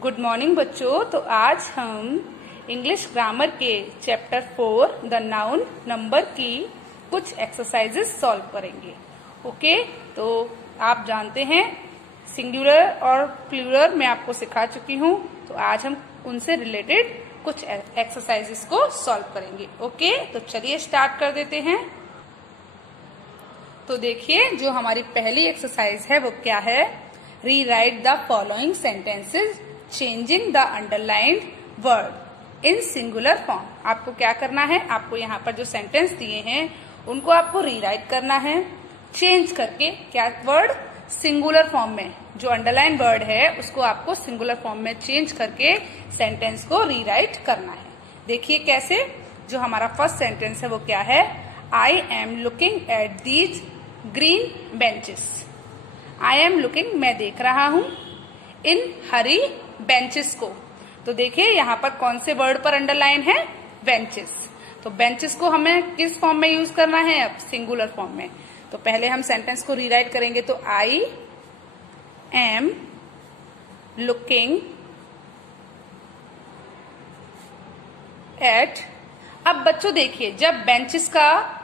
Good morning बच्चों। तो आज हम इंग्लिश ग्रामर के चैप्टर 4 द नाउन नंबर की कुछ एक्सरसाइजेस सॉल्व करेंगे। ओके, तो आप जानते हैं सिंगुलर और प्लूरल मैं आपको सिखा चुकी हूँ, तो आज हम उनसे रिलेटेड कुछ एक्सरसाइजेस को सॉल्व करेंगे। ओके, तो चलिए स्टार्ट कर देते हैं। तो देखिए, जो हमारी पहली एक्सरसाइज है वो क्या है, rewrite the following sentences changing the underlined word in singular form. आपको क्या करना है, आपको यहाँ पर जो सेंटेंस दिए हैं उनको आपको रीराइट करना है, चेंज करके क्या वर्ड, सिंगुलर फॉर्म में। जो अंडरलाइन वर्ड है उसको आपको सिंगुलर फॉर्म में चेंज करके सेंटेंस को रीराइट करना है। देखिए कैसे। जो हमारा फर्स्ट सेंटेंस है वो क्या है, I am looking at these green benches. I am looking, मैं देख रहा हूं, इन हरी बेंचेस को। तो देखिए यहाँ पर कौन से वर्ड पर अंडरलाइन है, बेंचेस। तो बेंचेस को हमें किस फॉर्म में यूज करना है, अब सिंगुलर फॉर्म में। तो पहले हम सेंटेंस को रीराइट करेंगे। तो आई एम लुकिंग एट। अब बच्चों देखिए, जब बेंचेस का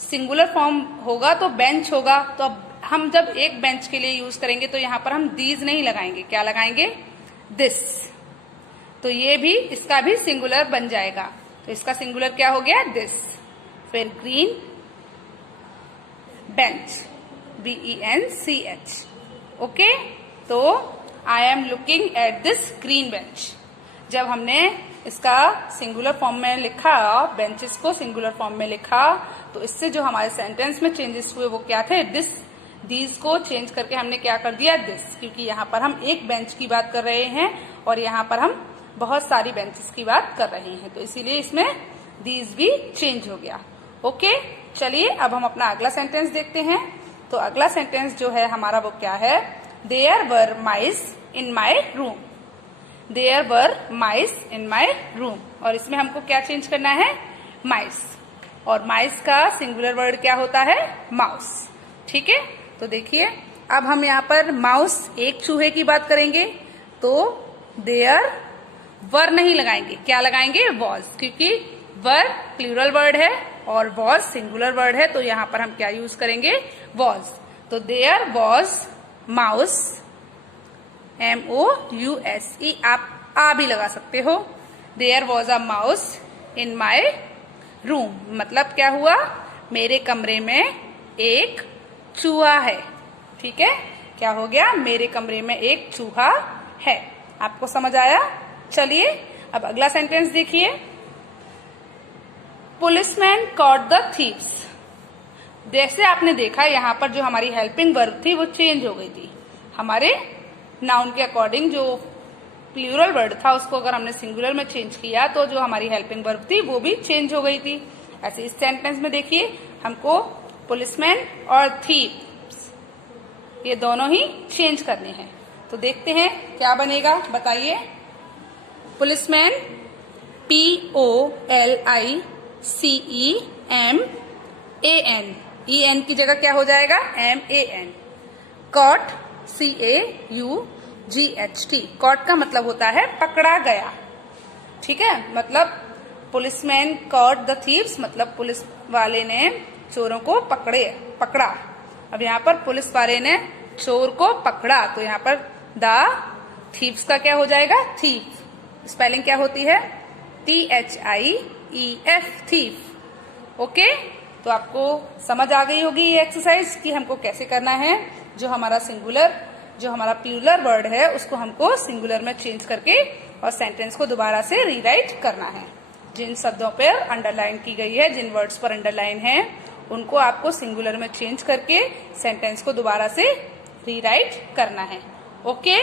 सिंगुलर फॉर्म होगा तो बेंच होगा, तो अब हम जब एक बेंच के लिए यूज करेंगे तो यहां पर हम दीज नहीं लगाएंगे, क्या लगाएंगे, दिस। तो ये भी, इसका भी सिंगुलर बन जाएगा। तो इसका सिंगुलर क्या हो गया, दिस। फिर ग्रीन बेंच, BENCH। ओके, तो I am looking at this green bench. जब हमने इसका सिंगुलर फॉर्म में लिखा, बेंचेस को सिंगुलर फॉर्म में लिखा, तो इससे जो हमारे सेंटेंस में चेंजेस हुए वो क्या थे, दिस। दीज को चेंज करके हमने क्या कर दिया, दिस, क्योंकि यहाँ पर हम एक बेंच की बात कर रहे हैं और यहाँ पर हम बहुत सारी बेंचेस की बात कर रहे हैं, तो इसीलिए इसमें दीज भी चेंज हो गया। ओके, चलिए अब हम अपना अगला सेंटेंस देखते हैं। तो अगला सेंटेंस जो है हमारा वो क्या है, there were mice in my room. There were mice in my room, और इसमें हमको क्या चेंज करना है, माइस। और माइस का सिंगुलर वर्ड क्या होता है, माउस। ठीक है, तो देखिए अब हम यहाँ पर माउस, एक चूहे की बात करेंगे तो देयर वर नहीं लगाएंगे, क्या लगाएंगे, वॉज, क्योंकि वर प्लूरल वर्ड है और वॉज सिंगुलर वर्ड है, तो यहाँ पर हम क्या यूज करेंगे, वॉज। तो देयर वॉज माउस, MOUSE, आप आ भी लगा सकते हो। There was a mouse in my room, मतलब क्या हुआ, मेरे कमरे में एक चूहा है। ठीक है, क्या हो गया, मेरे कमरे में एक चूहा है। आपको समझ आया। चलिए अब अगला सेंटेंस देखिए, पुलिसमैन कॉट द थीव्स। जैसे आपने देखा यहाँ पर जो हमारी हेल्पिंग वर्ब थी वो चेंज हो गई थी। हमारे नाउन के अकॉर्डिंग जो प्लूरल वर्ड था उसको अगर हमने सिंगुलर में चेंज किया तो जो हमारी हेल्पिंग वर्ब थी वो भी चेंज हो गई थी। ऐसे इस सेंटेंस में देखिए, हमको पुलिसमैन और थीव्स ये दोनों ही चेंज करने हैं। तो देखते हैं क्या बनेगा, बताइए। पुलिसमैन POLICEMAN, EN की जगह क्या हो जाएगा, MAN। कॉट CAUGHT, कॉट का मतलब होता है पकड़ा गया। ठीक है, मतलब पुलिसमैन कॉट द थीव्स, मतलब पुलिस वाले ने चोरों को पकड़ा। अब यहाँ पर पुलिस वाले ने चोर को पकड़ा, तो यहाँ पर द थीव्स का क्या हो जाएगा, थीफ। स्पेलिंग क्या होती है, THIEF, थीफ। ओके, तो आपको समझ आ गई होगी ये एक्सरसाइज कि हमको कैसे करना है। जो हमारा सिंगुलर, जो हमारा प्लूरल वर्ड है उसको हमको सिंगुलर में चेंज करके और सेंटेंस को दोबारा से रीराइट करना है। जिन शब्दों पर अंडरलाइन की गई है, जिन वर्ड्स पर अंडरलाइन है, उनको आपको सिंगुलर में चेंज करके सेंटेंस को दोबारा से रीराइट करना है। ओके,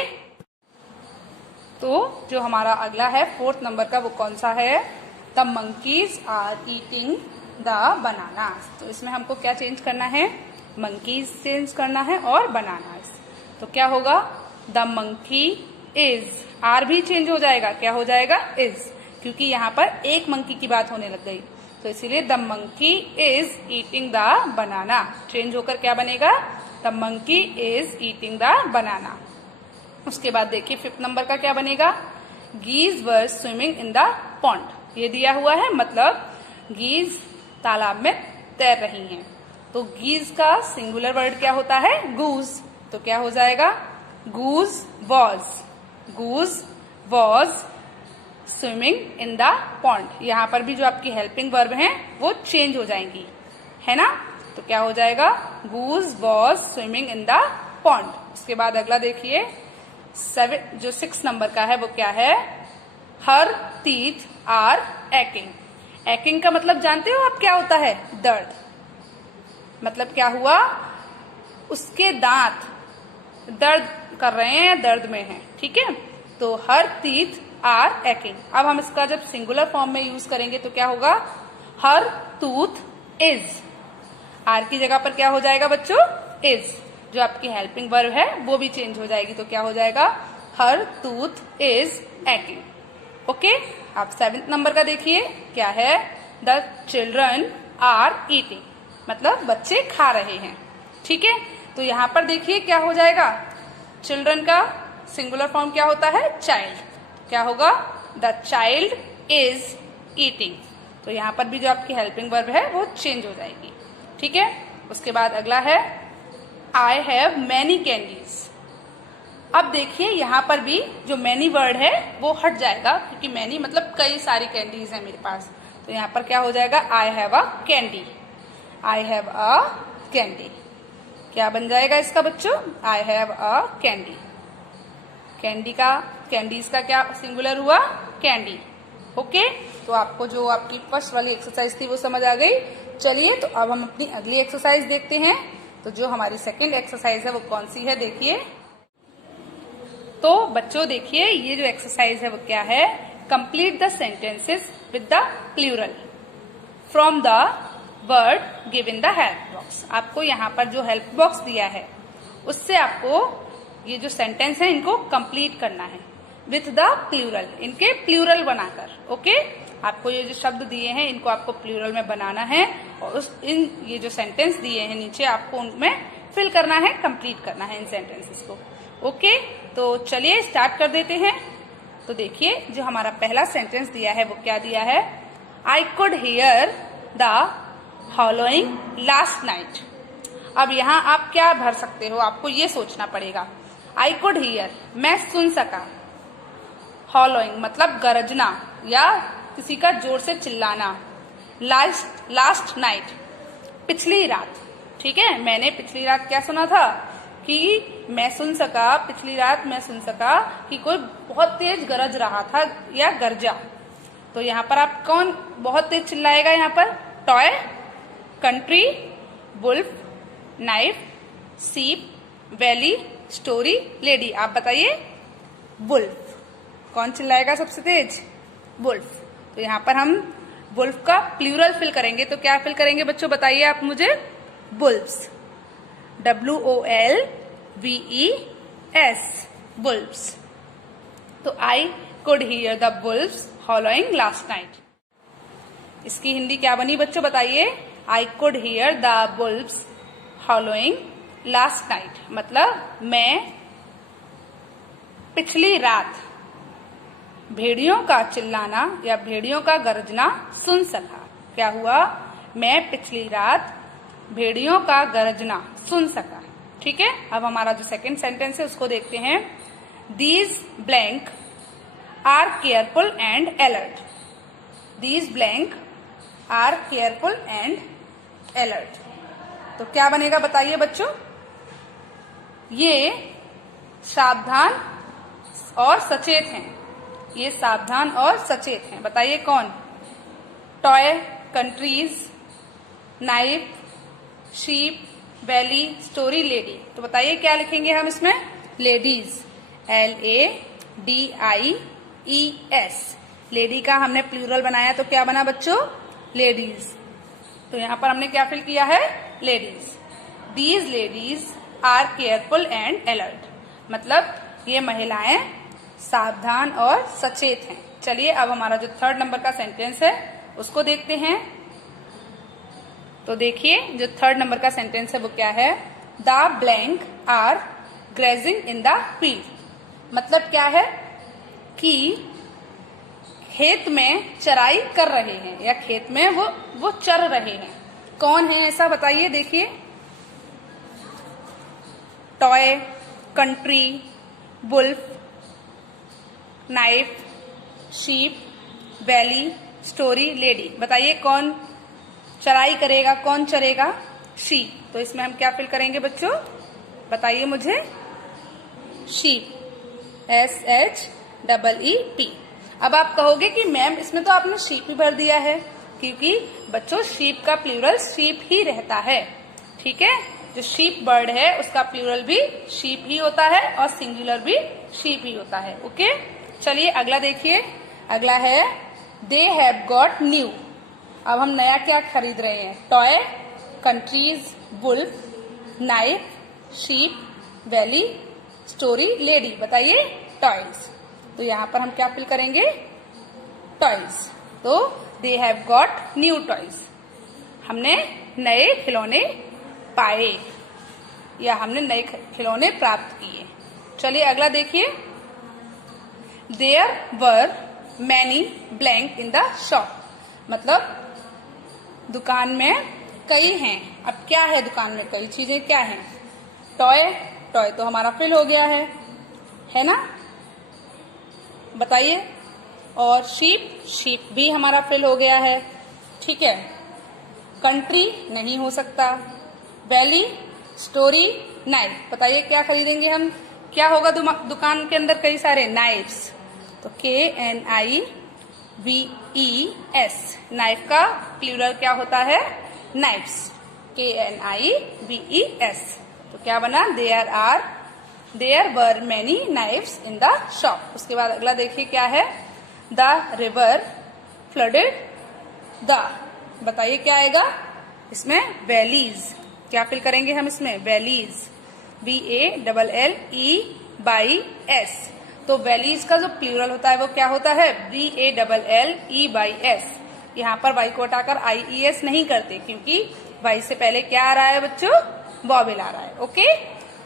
तो जो हमारा अगला है 4th नंबर का, वो कौन सा है, the monkeys are eating the bananas. तो इसमें हमको क्या चेंज करना है, मंकीज चेंज करना है और बनानास। तो क्या होगा, द मंकी इज, आर भी चेंज हो जाएगा, क्या हो जाएगा, इज, क्योंकि यहाँ पर एक मंकी की बात होने लग गई, तो इसीलिए the monkey is eating the banana change होकर क्या बनेगा, the monkey is eating the banana. उसके बाद देखिए 5th नंबर का क्या बनेगा, geese were swimming in the pond. ये दिया हुआ है, मतलब गीज तालाब में तैर रही हैं। तो गीज का सिंगुलर वर्ड क्या होता है, गूज। तो क्या हो जाएगा, goose was swimming in the pond. यहाँ पर भी जो आपकी हेल्पिंग वर्ब हैं वो चेंज हो जाएंगी, है ना। तो क्या हो जाएगा, goose was swimming in the pond. उसके बाद अगला देखिए 6 नंबर का है वो क्या है, हर टीथ आर एक्किंग। एक्किंग का मतलब जानते हो आप क्या होता है, दर्द। मतलब क्या हुआ, उसके दांत दर्द कर रहे हैं या दर्द में हैं, ठीक है। तो हर टीथ आर एक्किंग। अब हम इसका जब सिंगुलर फॉर्म में यूज करेंगे तो क्या होगा, हर टूथ इज। आर की जगह पर क्या हो जाएगा बच्चों, इज। जो आपकी हेल्पिंग वर्ब है वो भी चेंज हो जाएगी। तो क्या हो जाएगा, हर टूथ इज एक्किंग। ओके, आप 7th नंबर का देखिए क्या है, द चिल्ड्रन आर ईटिंग। मतलब बच्चे खा रहे हैं, ठीक है। तो यहाँ पर देखिए क्या हो जाएगा, चिल्ड्रन का सिंगुलर फॉर्म क्या होता है, चाइल्ड। क्या होगा, द चाइल्ड इज ईटिंग। तो यहाँ पर भी जो आपकी हेल्पिंग वर्ब है वो चेंज हो जाएगी, ठीक है। उसके बाद अगला है आई हैव मैनी कैंडीज। अब देखिए यहाँ पर भी जो मैनी वर्ड है वो हट जाएगा, क्योंकि मैनी मतलब कई सारी कैंडीज है मेरे पास। तो यहाँ पर क्या हो जाएगा, I have a candy. I have a candy क्या बन जाएगा इसका बच्चों, I have a candy. Candies का क्या सिंगुलर हुआ, कैंडी। ओके, तो आपको जो आपकी फर्स्ट वाली एक्सरसाइज थी वो समझ आ गई। चलिए तो अब हम अपनी अगली एक्सरसाइज देखते हैं। तो जो हमारी सेकंड एक्सरसाइज है वो कौन सी है, देखिए। तो बच्चों देखिए ये जो एक्सरसाइज है वो क्या है, complete the sentences with the plural from the word give in the help box. आपको यहाँ पर जो हेल्प बॉक्स दिया है उससे आपको ये जो सेंटेंस है इनको कंप्लीट करना है विथ द प्लूरल, इनके प्लूरल बनाकर। ओके, आपको ये जो शब्द दिए हैं इनको आपको प्लूरल में बनाना है और ये जो सेंटेंस दिए हैं नीचे आपको उनमें फिल करना है, कंप्लीट करना है इन सेंटेंसेस को। ओके, तो चलिए स्टार्ट कर देते हैं। तो देखिए जो हमारा पहला सेंटेंस दिया है वो क्या दिया है, I could hear the howling last night. अब यहाँ आप क्या भर सकते हो, आपको ये सोचना पड़ेगा। आई कुड हियर, मैं सुन सका। हॉलोइंग मतलब गरजना या किसी का जोर से चिल्लाना। लास्ट नाइट, पिछली रात, ठीक है। मैंने पिछली रात क्या सुना था कि मैं सुन सका, पिछली रात मैं सुन सका कि कोई बहुत तेज गरज रहा था या गरजा। तो यहाँ पर आप कौन बहुत तेज चिल्लाएगा, यहाँ पर toy, country, wolf, knife, sheep, valley, story, lady. आप बताइए, वुल्फ। कौन चिल्लाएगा सबसे तेज, वुल्फ। तो यहाँ पर हम वुल्फ का प्लूरल फिल करेंगे। तो क्या फिल करेंगे बच्चों, बताइए आप मुझे, वुल्फ्स। WOLVES, wolves. तो आई could hear the wolves हॉलोइंग last night. इसकी हिंदी क्या बनी बच्चों, बताइए। आई could hear the wolves हॉलोइंग last night, मतलब मैं पिछली रात भेड़ियों का चिल्लाना या भेड़ियों का गरजना सुन सका। क्या हुआ, मैं पिछली रात भेड़ियों का गरजना सुन सका, ठीक है। अब हमारा जो सेकंड सेंटेंस है उसको देखते हैं। These blank are careful and alert. These blank are careful and alert. तो क्या बनेगा बताइए बच्चों, ये सावधान और सचेत हैं। ये सावधान और सचेत हैं, बताइए कौन। Toy, countries, knife, sheep, valley, story, lady. तो बताइए क्या लिखेंगे हम इसमें, लेडीज। LADIES। लेडी का हमने प्लूरल बनाया तो क्या बना बच्चों, लेडीज। तो यहाँ पर हमने क्या फिल किया है, ladies. These ladies are careful and alert, मतलब ये महिलाएं सावधान और सचेत हैं। चलिए अब हमारा जो 3rd नंबर का सेंटेंस है उसको देखते हैं। तो देखिए जो 3rd नंबर का सेंटेंस है वो क्या है, the blank are grazing in the field. मतलब क्या है कि खेत में चराई कर रहे हैं या खेत में वो चर रहे हैं। कौन है ऐसा बताइए, देखिए। Toy, country, wolf, knife, sheep, valley, story, lady. बताइए कौन चराई करेगा, कौन चरेगा? शीप। तो इसमें हम क्या फिल करेंगे बच्चों, बताइए मुझे। Sheep, SHEEP। अब आप कहोगे कि मैम इसमें तो आपने शीप ही भर दिया है, क्योंकि बच्चों शीप का प्लूरल शीप ही रहता है। ठीक है, जो शीप बर्ड है उसका प्लूरल भी शीप ही होता है और सिंगुलर भी शीप ही होता है। ओके, चलिए अगला देखिए। अगला है दे हैव गॉट न्यू। अब हम नया क्या खरीद रहे हैं? Toy, countries, wolf, knife, sheep, valley, story, lady. बताइए टॉयज। तो यहाँ पर हम क्या फिल करेंगे? टॉयज। तो they have got new toys. हमने नए खिलौने पाए या हमने नए खिलौने प्राप्त किए। चलिए अगला देखिए। There were many blank in the shop. मतलब दुकान में कई हैं। अब क्या है दुकान में? कई चीजें क्या हैं? टॉय, टॉय तो हमारा फिल हो गया है ना? बताइए। और शीप, शीप भी हमारा फिल हो गया है। ठीक है। कंट्री नहीं हो सकता। Valley, story, knife. बताइए क्या खरीदेंगे हम? क्या होगा दुकान के अंदर? कई सारे नाइफ्स। तो KNIVES। नाइफ का प्लूरल क्या होता है? नाइफ्स। KNIVES। तो क्या बना? There were many knives in the shop. उसके बाद अगला देखिए क्या है? The river flooded the. बताइए क्या आएगा इसमें? वैलीज। क्या फिल करेंगे हम इसमें? वैलीज। VALLES। तो वैलीज का जो प्लूरल होता है वो क्या होता है? VALLES। यहाँ पर वाई को हटाकर IES नहीं करते, क्योंकि वाई से पहले क्या आ रहा है बच्चों? वॉवेल आ रहा है। ओके,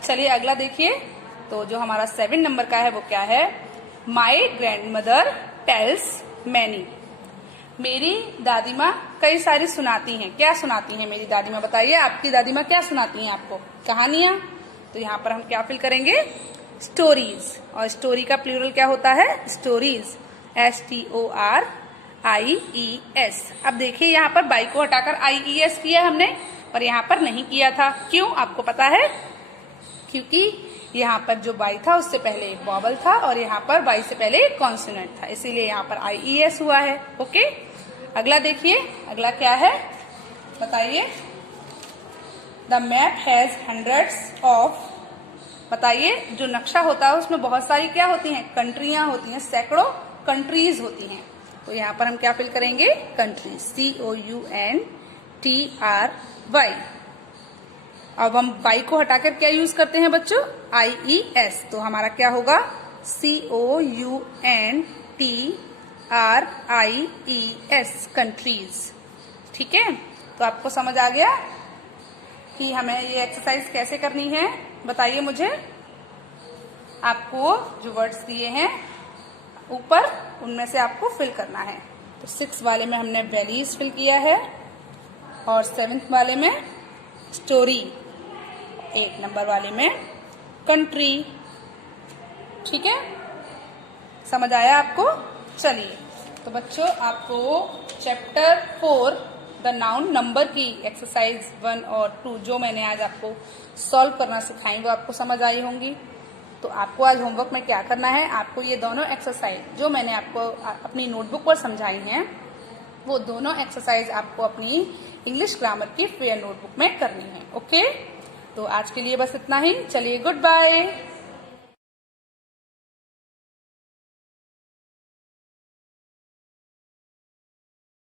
चलिए अगला देखिए। तो जो हमारा 7 नंबर का है वो क्या है? माई ग्रैंडमदर टेल्स मैनी। मेरी दादी माँ कई सारी सुनाती हैं। क्या सुनाती हैं मेरी दादी माँ? बताइए आपकी दादी माँ क्या सुनाती हैं आपको? कहानियां। तो यहाँ पर हम क्या फिल करेंगे? स्टोरीज। और स्टोरी का प्लूरल क्या होता है? स्टोरीज। STORIES। अब देखिए यहाँ पर बाई को हटाकर IES किया हमने, पर यहाँ पर नहीं किया था। क्यों आपको पता है? क्योंकि यहाँ पर जो बाई था उससे पहले एक वॉवल था और यहाँ पर बाई से पहले एक कॉन्सोनेंट था, इसीलिए यहाँ पर IES हुआ है। ओके, अगला देखिए। अगला क्या है बताइए? The map has hundreds of. बताइए जो नक्शा होता है उसमें बहुत सारी क्या होती हैं? कंट्रियां होती हैं, सैकड़ों कंट्रीज होती हैं। तो यहाँ पर हम क्या फिल करेंगे? कंट्रीज। COUNTRY। अब हम बाई को हटाकर क्या यूज करते हैं बच्चों? IES। तो हमारा क्या होगा? COUNTRIES। कंट्रीज। ठीक है, तो आपको समझ आ गया कि हमें ये एक्सरसाइज कैसे करनी है? बताइए मुझे। आपको जो वर्ड्स दिए हैं ऊपर, उनमें से आपको फिल करना है। तो 6 वाले में हमने वैलीज फिल किया है और 7th वाले में स्टोरी, 8 नंबर वाले में कंट्री। ठीक है, समझ आया आपको? चलिए, तो बच्चों आपको चैप्टर 4 द नाउन नंबर की एक्सरसाइज 1 और 2 जो मैंने आज आपको सॉल्व करना सिखाई वो आपको समझ आई होंगी। तो आपको आज होमवर्क में क्या करना है? आपको ये दोनों एक्सरसाइज जो मैंने आपको अपनी नोटबुक पर समझाई हैं वो दोनों एक्सरसाइज आपको अपनी इंग्लिश ग्रामर की फेयर नोटबुक में करनी है। ओके, तो आज के लिए बस इतना ही। चलिए, गुड बाय।